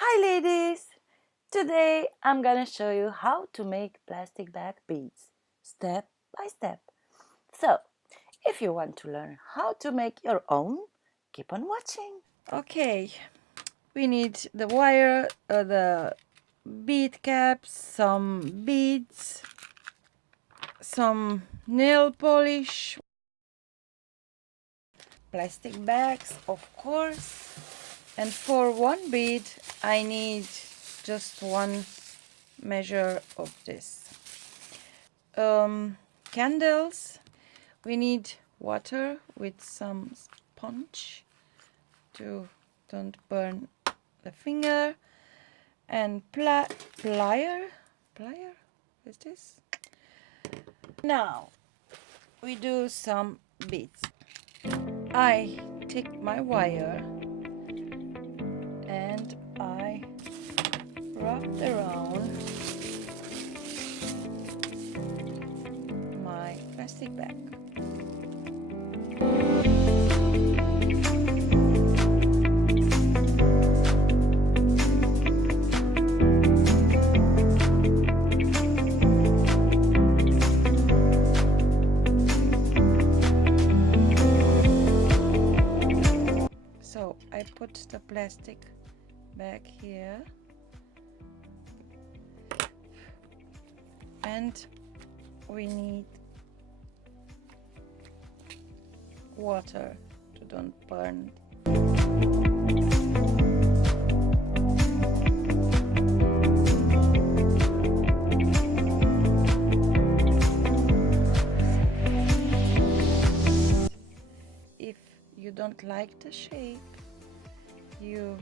Hi ladies! Today I'm gonna show you how to make plastic bag beads step by step. So, if you want to learn how to make your own, keep on watching. Okay, we need the wire, the bead caps, some beads, some nail polish, plastic bags, of course. And for one bead, I need just one measure of this. Candles, we need water with some sponge to don't burn the finger, and plier, is this? Now we do some beads. I take my wire and I wrap around my plastic bag. So I put the plastic bag here and we need water to don't burn. If you don't like the shape, you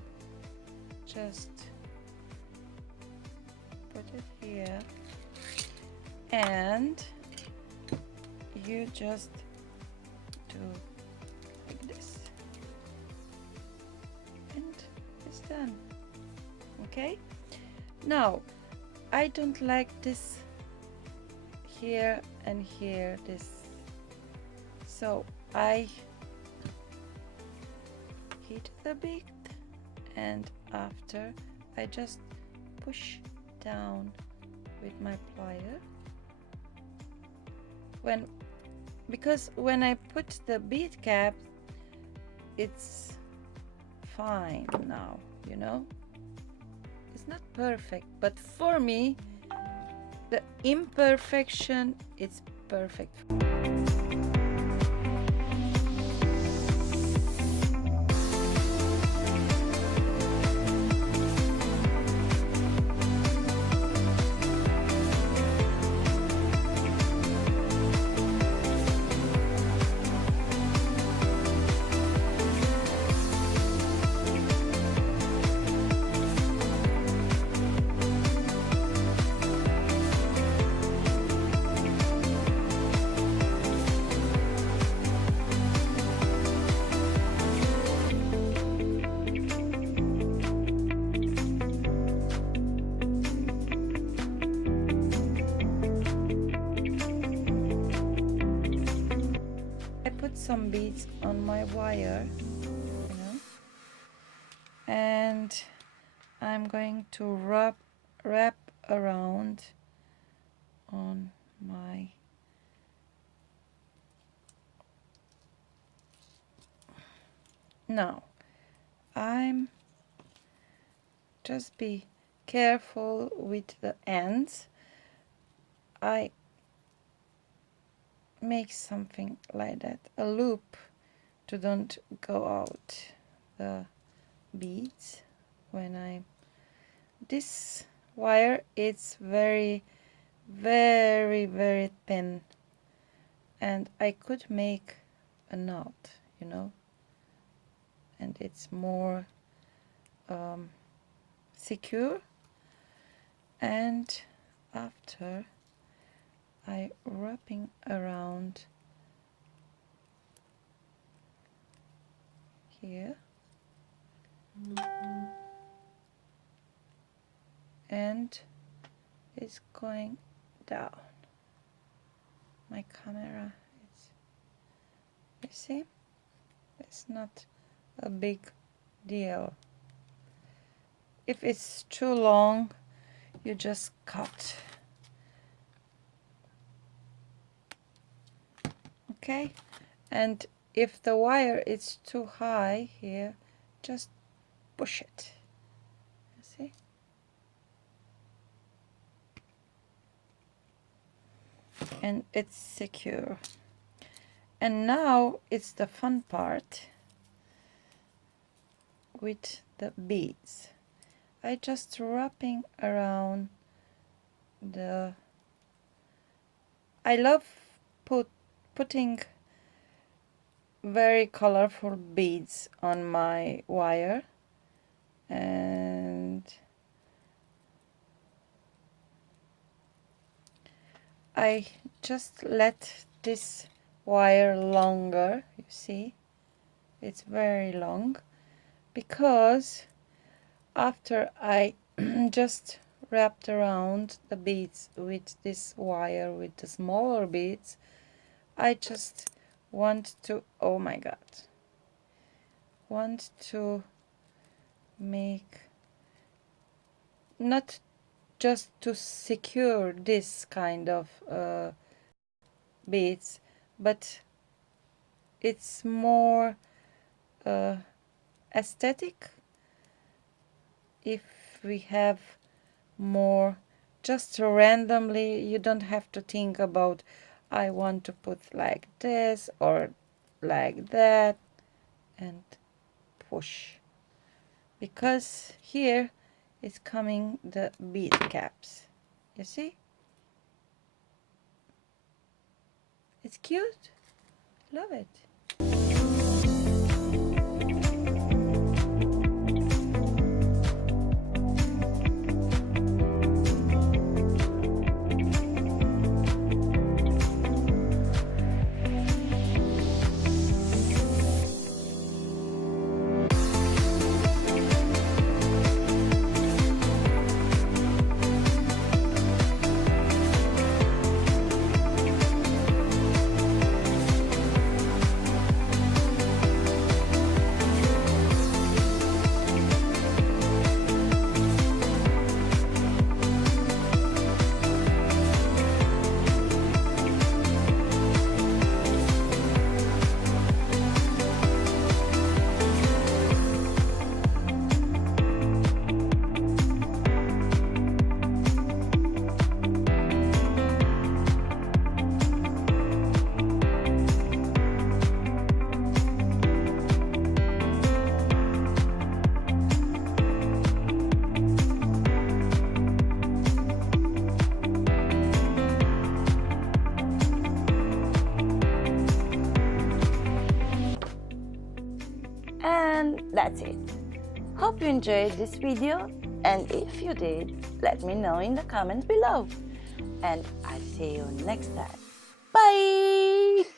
just put it here and you just do like this and it's done. Okay, now I don't like this here and here, this, so I heat the bead and after I just push down with my plier because when I put the bead cap it's fine now, you know, it's not perfect, but for me the imperfection is perfect. I put some beads on my wire, you know, and I'm going to wrap around on my now. I'm just be careful with the ends. I make something like that, a loop, to don't go out the beads when this wire it's very thin and I could make a knot, you know, and it's more secure. And after I wrapping around here and it's going down. My camera is, you see, it's not a big deal. if it's too long, you just cut. Okay, and if the wire is too high here, just push it. See? And it's secure. And now it's the fun part with the beads. I just wrapping around the. I love putting very colorful beads on my wire, and I just let this wire longer. You see, it's very long, because after I just wrapped around the beads with this wire with the smaller beads, I just want to, oh my god, want to make, not just to secure this kind of beads, but it's more aesthetic if we have more, just randomly. You don't have to think about, I want to put like this or like that, and push, because here is coming the bead caps. You see, it's cute. Love it. And that's it. Hope you enjoyed this video, and if you did, let me know in the comments below. And I'll see you next time. Bye!